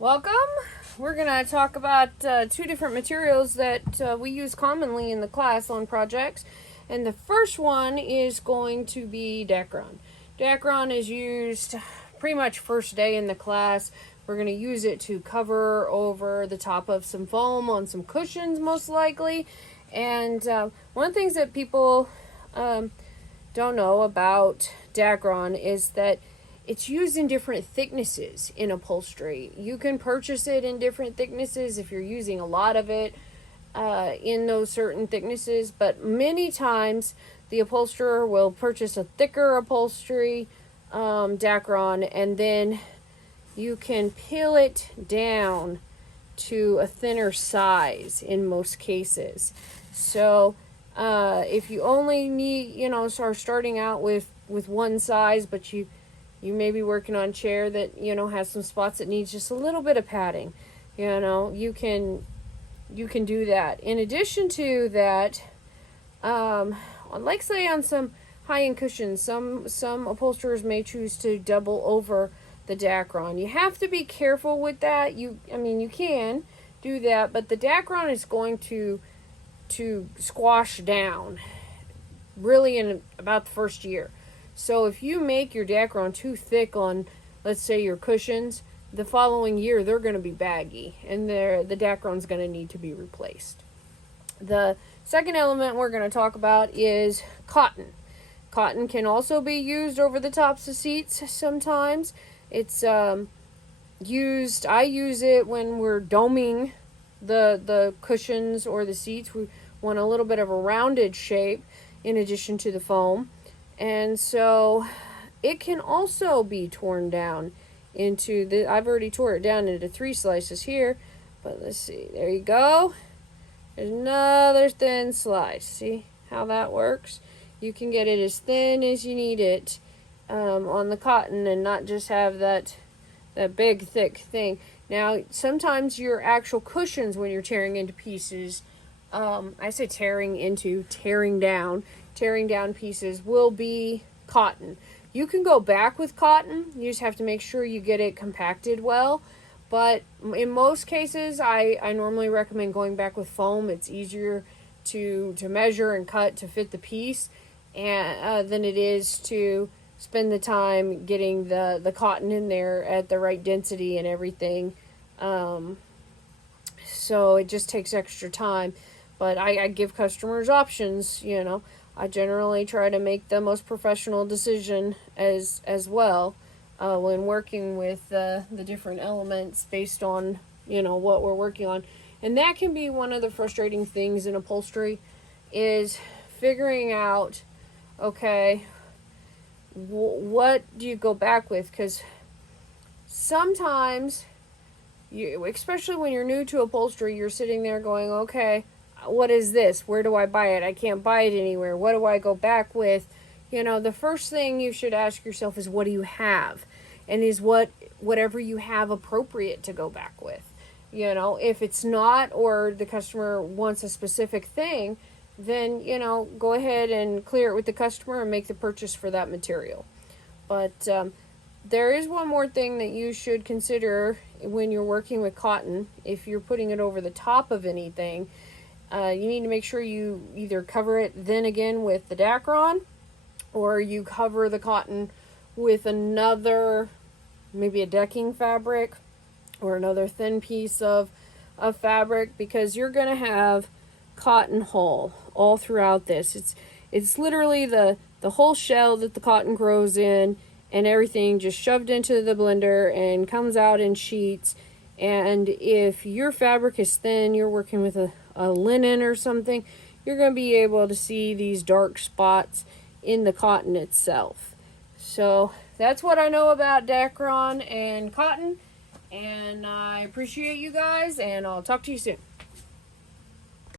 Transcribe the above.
Welcome. We're going to talk about two different materials that we use commonly in the class on projects. And the first one is going to be Dacron. Dacron is used pretty much first day in the class. We're going to use it to cover over the top of some foam on some cushions, most likely. And one of the things that people don't know about Dacron is that it's used in different thicknesses in upholstery. You can purchase it in different thicknesses if you're using a lot of it in those certain thicknesses, but many times the upholsterer will purchase a thicker upholstery Dacron, and then you can peel it down to a thinner size in most cases. So if you only need, are starting out with one size, but you may be working on a chair that, has some spots that needs just a little bit of padding. You can do that. In addition to that, like say on some high-end cushions, some upholsterers may choose to double over the Dacron. You have to be careful with that. You can do that, but the Dacron is going to squash down really in about the first year. So if you make your Dacron too thick on, let's say, your cushions, the following year they're going to be baggy, and the Dacron's going to need to be replaced. The second element we're going to talk about is cotton. Cotton can also be used over the tops of seats sometimes. It's used, I use it when we're doming the cushions or the seats. We want a little bit of a rounded shape in addition to the foam. And so it can also be torn down into I've already tore it down into 3 slices here, but let's see, there you go. There's another thin slice. See how that works? You can get it as thin as you need it on the cotton and not just have that big thick thing. Now, sometimes your actual cushions, when you're tearing into pieces, I say tearing down pieces, will be cotton. You can go back with cotton. You just have to make sure you get it compacted well. But in most cases, I normally recommend going back with foam. It's easier to measure and cut to fit the piece than it is to spend the time getting the cotton in there at the right density and everything. So it just takes extra time. But I give customers options, I generally try to make the most professional decision as well when working with the different elements based on, what we're working on. And that can be one of the frustrating things in upholstery is figuring out, okay, what do you go back with? Because sometimes, especially when you're new to upholstery, you're sitting there going, okay, what is this? Where do I buy it? I can't buy it anywhere. What do I go back with? The first thing you should ask yourself is, what do you have? And is whatever you have appropriate to go back with? If it's not, or the customer wants a specific thing, then, go ahead and clear it with the customer and make the purchase for that material. But there is one more thing that you should consider when you're working with cotton. If you're putting it over the top of anything, you need to make sure you either cover it then again with the Dacron, or you cover the cotton with another, maybe a decking fabric or another thin piece of fabric, because you're going to have cotton hull all throughout this. It's literally the whole shell that the cotton grows in, and everything just shoved into the blender and comes out in sheets. And if your fabric is thin, you're working with a linen or something, you're going to be able to see these dark spots in the cotton itself. So that's what I know about Dacron and cotton, and I appreciate you guys, and I'll talk to you soon.